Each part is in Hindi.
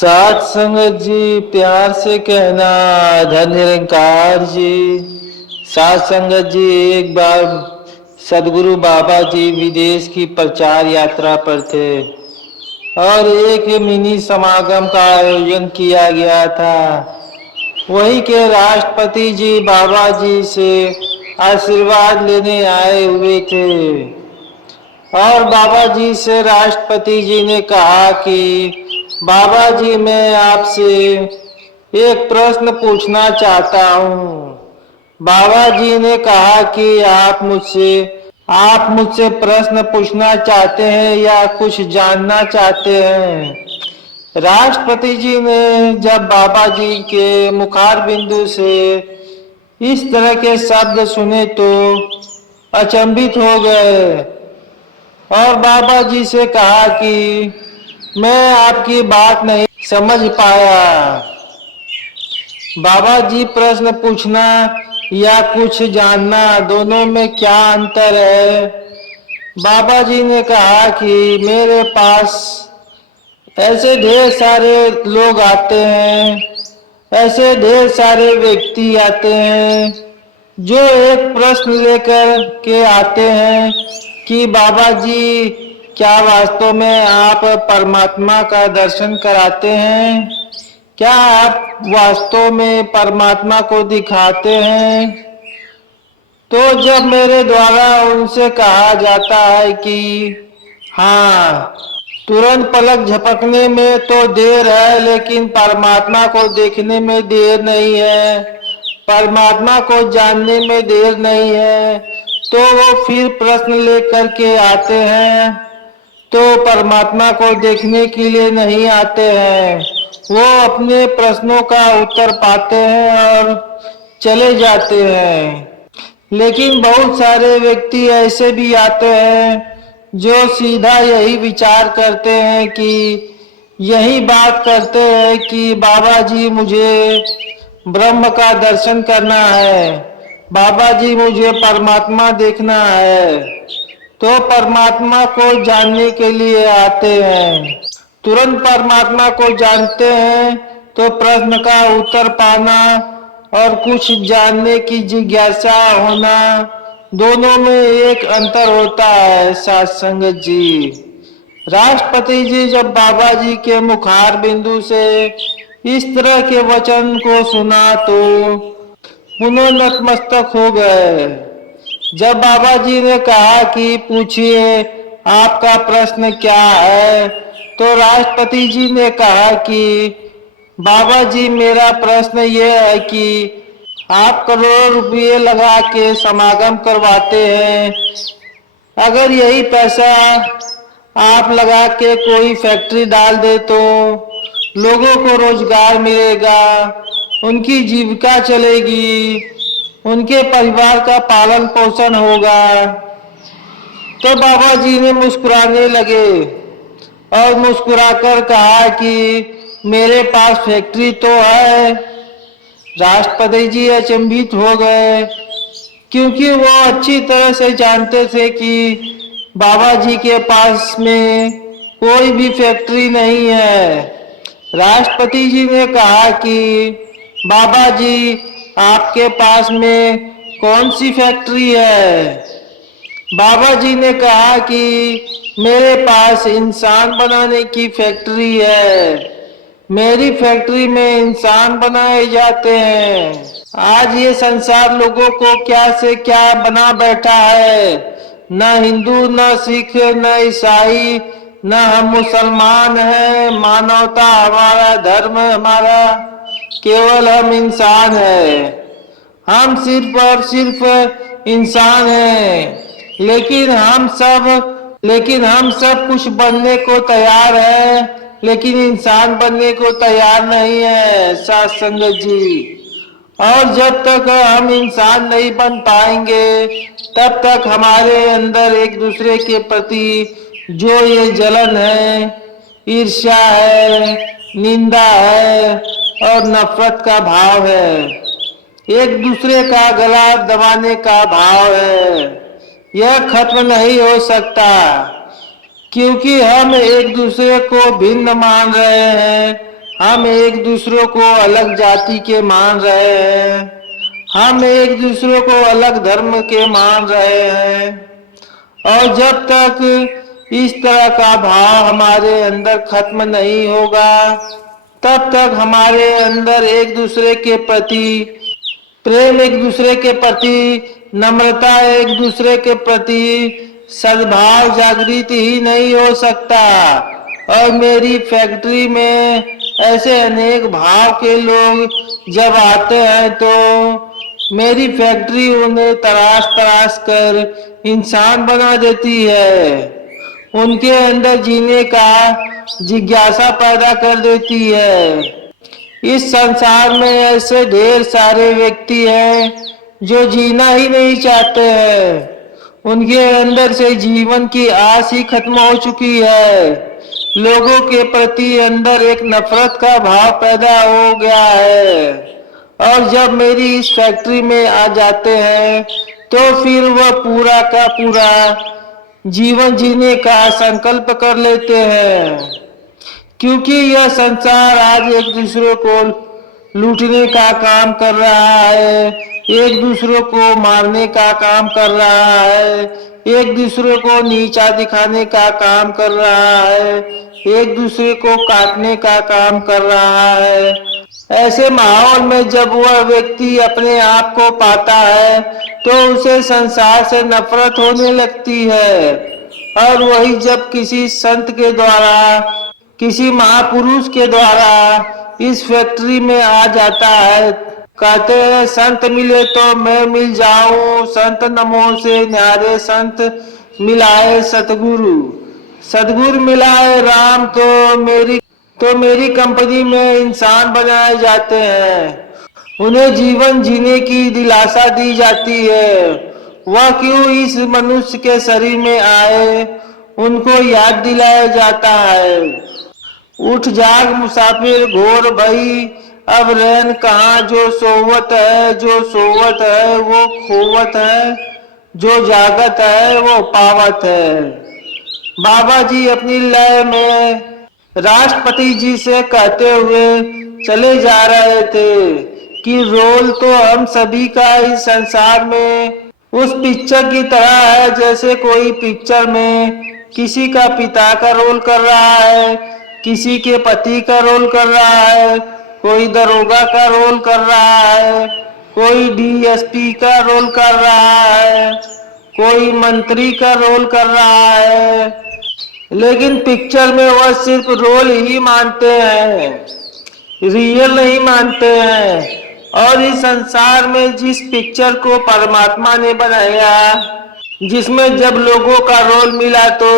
सात संगत जी, प्यार से कहना धन निरंकार जी। सात संगत जी, एक बार सदगुरु बाबा जी विदेश की प्रचार यात्रा पर थे और एक मिनी समागम का आयोजन किया गया था। वहीं के राष्ट्रपति जी बाबा जी से आशीर्वाद लेने आए हुए थे और बाबा जी से राष्ट्रपति जी ने कहा कि बाबा जी, मैं आपसे एक प्रश्न पूछना चाहता हूँ। बाबा जी ने कहा कि आप मुझसे प्रश्न पूछना चाहते हैं या कुछ जानना चाहते हैं। राष्ट्रपति जी ने जब बाबा जी के मुखार बिंदु से इस तरह के शब्द सुने तो अचंभित हो गए और बाबा जी से कहा कि मैं आपकी बात नहीं समझ पाया। बाबा जी, प्रश्न पूछना या कुछ जानना, दोनों में क्या अंतर है? बाबा जी ने कहा कि मेरे पास ऐसे ढेर सारे लोग आते हैं, ऐसे ढेर सारे व्यक्ति आते हैं जो एक प्रश्न लेकर के आते हैं कि बाबा जी, क्या वास्तव में आप परमात्मा का दर्शन कराते हैं? क्या आप वास्तव में परमात्मा को दिखाते हैं? तो जब मेरे द्वारा उनसे कहा जाता है कि हाँ, तुरंत पलक झपकने में तो देर है लेकिन परमात्मा को देखने में देर नहीं है, परमात्मा को जानने में देर नहीं है, तो वो फिर प्रश्न लेकर के आते हैं, तो परमात्मा को देखने के लिए नहीं आते हैं। वो अपने प्रश्नों का उत्तर पाते हैं और चले जाते हैं। लेकिन बहुत सारे व्यक्ति ऐसे भी आते हैं जो सीधा यही विचार करते हैं कि यही बात करते हैं कि बाबा जी, मुझे ब्रह्म का दर्शन करना है, बाबा जी मुझे परमात्मा देखना है, तो परमात्मा को जानने के लिए आते हैं। तुरंत परमात्मा को जानते हैं तो प्रश्न का उत्तर पाना और कुछ जानने की जिज्ञासा होना, दोनों में एक अंतर होता है। सात संगत जी, राष्ट्रपति जी जब बाबा जी के मुखार बिंदु से इस तरह के वचन को सुना तो पुनः नतमस्तक हो गए। जब बाबा जी ने कहा कि पूछिए आपका प्रश्न क्या है, तो राष्ट्रपति जी ने कहा कि बाबा जी, मेरा प्रश्न ये है कि आप करोड़ों रुपये लगा के समागम करवाते हैं, अगर यही पैसा आप लगा के कोई फैक्ट्री डाल दे तो लोगों को रोजगार मिलेगा, उनकी जीविका चलेगी, उनके परिवार का पालन पोषण होगा। तो बाबा जी ने मुस्कुराने लगे और मुस्कुराकर कहा कि मेरे पास फैक्ट्री तो है। राष्ट्रपति जी अचंभित हो गए क्योंकि वो अच्छी तरह से जानते थे कि बाबा जी के पास में कोई भी फैक्ट्री नहीं है। राष्ट्रपति जी ने कहा कि बाबा जी, आपके पास में कौन सी फैक्ट्री है? बाबा जी ने कहा कि मेरे पास इंसान बनाने की फैक्ट्री है, मेरी फैक्ट्री में इंसान बनाए जाते हैं। आज ये संसार लोगों को क्या से क्या बना बैठा है, न हिंदू, न सिख, न ईसाई, न हम मुसलमान हैं। मानवता हमारा धर्म, हमारा केवल हम इंसान हैं। हम सिर्फ और सिर्फ इंसान हैं, लेकिन हम सब कुछ बनने को तैयार है, लेकिन इंसान बनने को तैयार नहीं है। सात संगत जी, और जब तक हम इंसान नहीं बन पाएंगे तब तक हमारे अंदर एक दूसरे के प्रति जो ये जलन है, ईर्ष्या है, निंदा है और नफरत का भाव है, एक दूसरे का गला दबाने का भाव है, यह खत्म नहीं हो सकता क्योंकि हम एक दूसरे को भिन्न मान रहे हैं, हम एक दूसरे को अलग जाति के मान रहे हैं, हम एक दूसरे को अलग धर्म के मान रहे हैं। और जब तक इस तरह का भाव हमारे अंदर खत्म नहीं होगा, तब तक हमारे अंदर एक दूसरे के प्रति प्रेम, एक दूसरे के प्रति नम्रता, एक दूसरे के प्रति सद्भाव जागृत ही नहीं हो सकता। और मेरी फैक्ट्री में ऐसे अनेक भाव के लोग जब आते हैं तो मेरी फैक्ट्री उन्हें तराश तराश कर इंसान बना देती है, उनके अंदर जीने का जिज्ञासा पैदा कर देती है। इस संसार में ऐसे ढेर सारे व्यक्ति हैं जो जीना ही नहीं चाहते हैं, उनके अंदर से जीवन की आस ही खत्म हो चुकी है। लोगों के प्रति अंदर एक नफरत का भाव पैदा हो गया है। और जब मेरी इस फैक्ट्री में आ जाते हैं तो फिर वह पूरा का पूरा जीवन जीने का संकल्प कर लेते हैं, क्योंकि यह संसार आज एक दूसरे को लूटने का काम कर रहा है, एक दूसरे को मारने का काम कर रहा है, एक दूसरे को नीचा दिखाने का काम कर रहा है, एक दूसरे को काटने का काम कर रहा है। ऐसे माहौल में जब वह व्यक्ति अपने आप को पाता है तो उसे संसार से नफरत होने लगती है। और वही जब किसी संत के द्वारा, किसी महापुरुष के द्वारा इस फैक्ट्री में आ जाता है, कहते हैं संत मिले तो मैं मिल जाऊं, संत नमो से न्यारे संत मिलाए सतगुरु, सतगुरु मिलाए राम, तो मेरी कंपनी में इंसान बनाए जाते हैं, उन्हें जीवन जीने की दिलासा दी जाती है। वह क्यों इस मनुष्य के शरीर में आए, उनको याद दिलाया जाता है। उठ जाग मुसाफिर घोर भई, अब रैन कहाँ, जो सोवत है, जो सोवत है वो खोवत है, जो जागत है वो पावत है। बाबा जी अपनी लय में राष्ट्रपति जी से कहते हुए चले जा रहे थे कि रोल तो हम सभी का इस संसार में उस पिक्चर की तरह है, जैसे कोई पिक्चर में किसी का पिता का रोल कर रहा है, किसी के पति का रोल कर रहा है, कोई दरोगा का रोल कर रहा है, कोई डीएसपी का रोल कर रहा है, कोई मंत्री का रोल कर रहा है। लेकिन पिक्चर में वह सिर्फ रोल ही मानते हैं, रियल नहीं मानते हैं। और इस संसार में जिस पिक्चर को परमात्मा ने बनाया, जिसमें जब लोगों का रोल मिला तो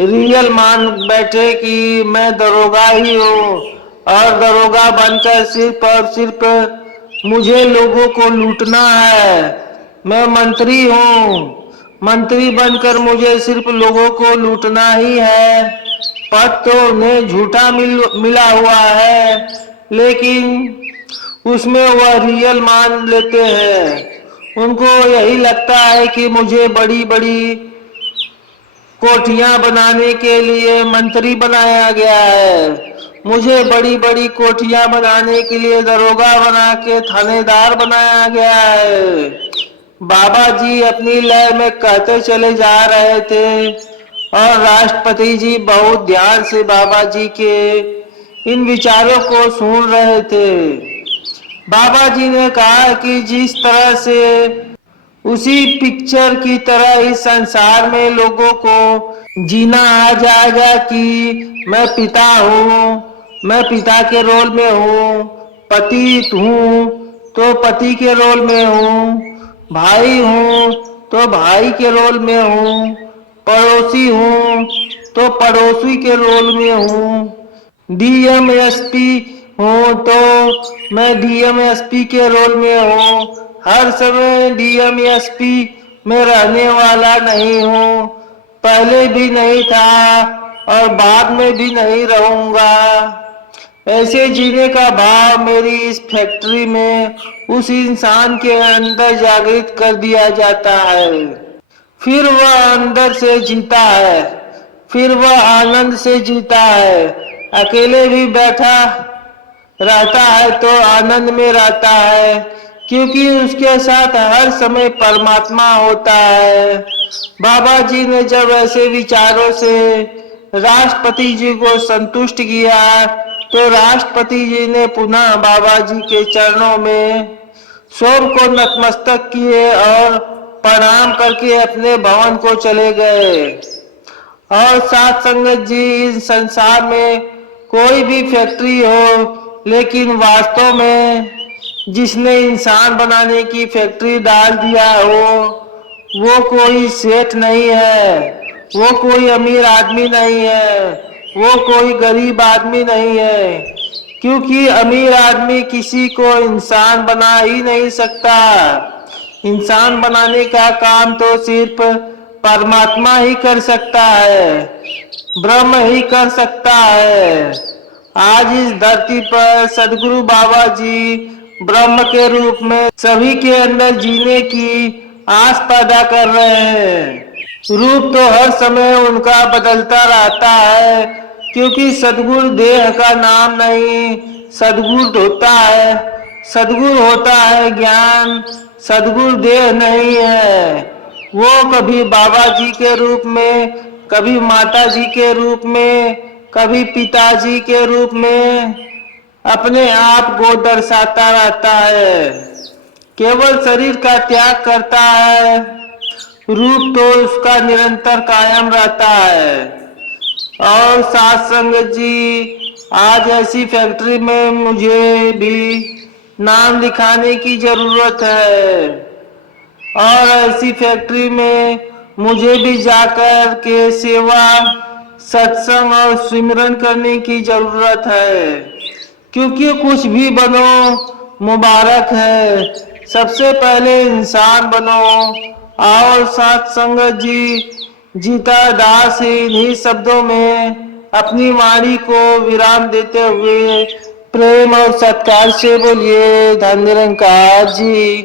रियल मान बैठे कि मैं दरोगा ही हूँ, और दरोगा बनकर सिर्फ और सिर्फ मुझे लोगों को लूटना है। मैं मंत्री हूँ, मंत्री बनकर मुझे सिर्फ लोगों को लूटना ही है। पद तो उन्हें झूठा मिला हुआ है, लेकिन उसमें वह रियल मान लेते हैं। उनको यही लगता है कि मुझे बड़ी बड़ी कोठियां बनाने के लिए मंत्री बनाया गया है, मुझे बड़ी बड़ी कोठियां बनाने के लिए दरोगा बना के थानेदार बनाया गया है। बाबा जी अपनी लय में कहते चले जा रहे थे और राष्ट्रपति जी बहुत ध्यान से बाबा जी के इन विचारों को सुन रहे थे। बाबा जी ने कहा कि जिस तरह से उसी पिक्चर की तरह इस संसार में लोगों को जीना आ जाएगा कि मैं पिता हूँ, मैं पिता के रोल में हूँ, पति हूँ तो पति के रोल में हूँ, भाई हूँ तो भाई के रोल में हूँ, पड़ोसी हूँ तो पड़ोसी के रोल में हूँ, डीएम एसपी हूँ तो मैं डीएम एसपी के रोल में हूँ। हर समय डीएम एसपी में रहने वाला नहीं हूँ, पहले भी नहीं था और बाद में भी नहीं रहूंगा। ऐसे जीने का भाव मेरी इस फैक्ट्री में उस इंसान के अंदर जागृत कर दिया जाता है। फिर वह अंदर से जीता है, फिर वह आनंद से जीता है। अकेले भी बैठा रहता है तो आनंद में रहता है, क्योंकि उसके साथ हर समय परमात्मा होता है। बाबा जी ने जब ऐसे विचारों से राष्ट्रपति जी को संतुष्ट किया तो राष्ट्रपति जी ने पुनः बाबा जी के चरणों में सौर को नतमस्तक किए और प्रणाम करके अपने भवन को चले गए। और साथ संगत जी, इस संसार में कोई भी फैक्ट्री हो, लेकिन वास्तव में जिसने इंसान बनाने की फैक्ट्री डाल दिया हो वो कोई सेठ नहीं है, वो कोई अमीर आदमी नहीं है, वो कोई गरीब आदमी नहीं है, क्योंकि अमीर आदमी किसी को इंसान बना ही नहीं सकता। इंसान बनाने का काम तो सिर्फ परमात्मा ही कर सकता है, ब्रह्म ही कर सकता है। आज इस धरती पर सदगुरु बाबा जी ब्रह्म के रूप में सभी के अंदर जीने की आस पैदा कर रहे हैं। रूप तो हर समय उनका बदलता रहता है, क्योंकि सदगुरु देह का नाम नहीं, सदगुरु होता है, सदगुरु होता है ज्ञान, सदगुरु देह नहीं है। वो कभी बाबा जी के रूप में, कभी माता जी के रूप में, कभी पिताजी के रूप में अपने आप को दर्शाता रहता है, केवल शरीर का त्याग करता है, रूप तो उसका निरंतर कायम रहता है। और साथ संगत जी, आज ऐसी फैक्ट्री में मुझे भी नाम लिखाने की जरूरत है, और ऐसी फैक्ट्री में मुझे भी जाकर के सेवा, सत्संग और सिमरन करने की जरूरत है, क्योंकि कुछ भी बनो मुबारक है, सबसे पहले इंसान बनो। और साथ संगत जी, जीता दास इन्हीं शब्दों में अपनी वाणी को विराम देते हुए प्रेम और सत्कार से बोलिए धन निरंकार जी।